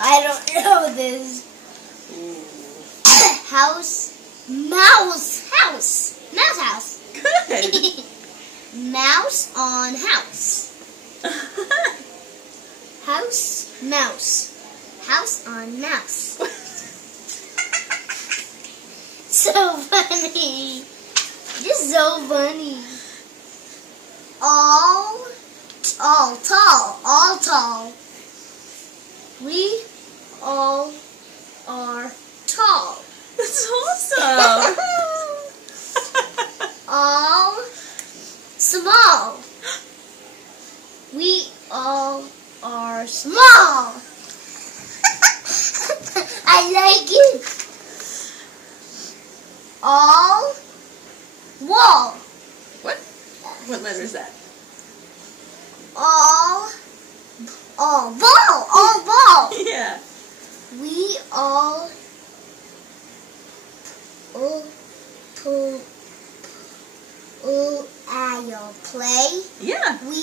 I don't know this. House. Mouse house. Mouse house. Good. Mouse on house. House. Mouse. House on mouse. So funny. Just so funny. All tall. We all are tall. That's awesome. All small. We all are small. I like it. All wall. What? What letter is that? All ball. Yeah. We all I'll play. Yeah. We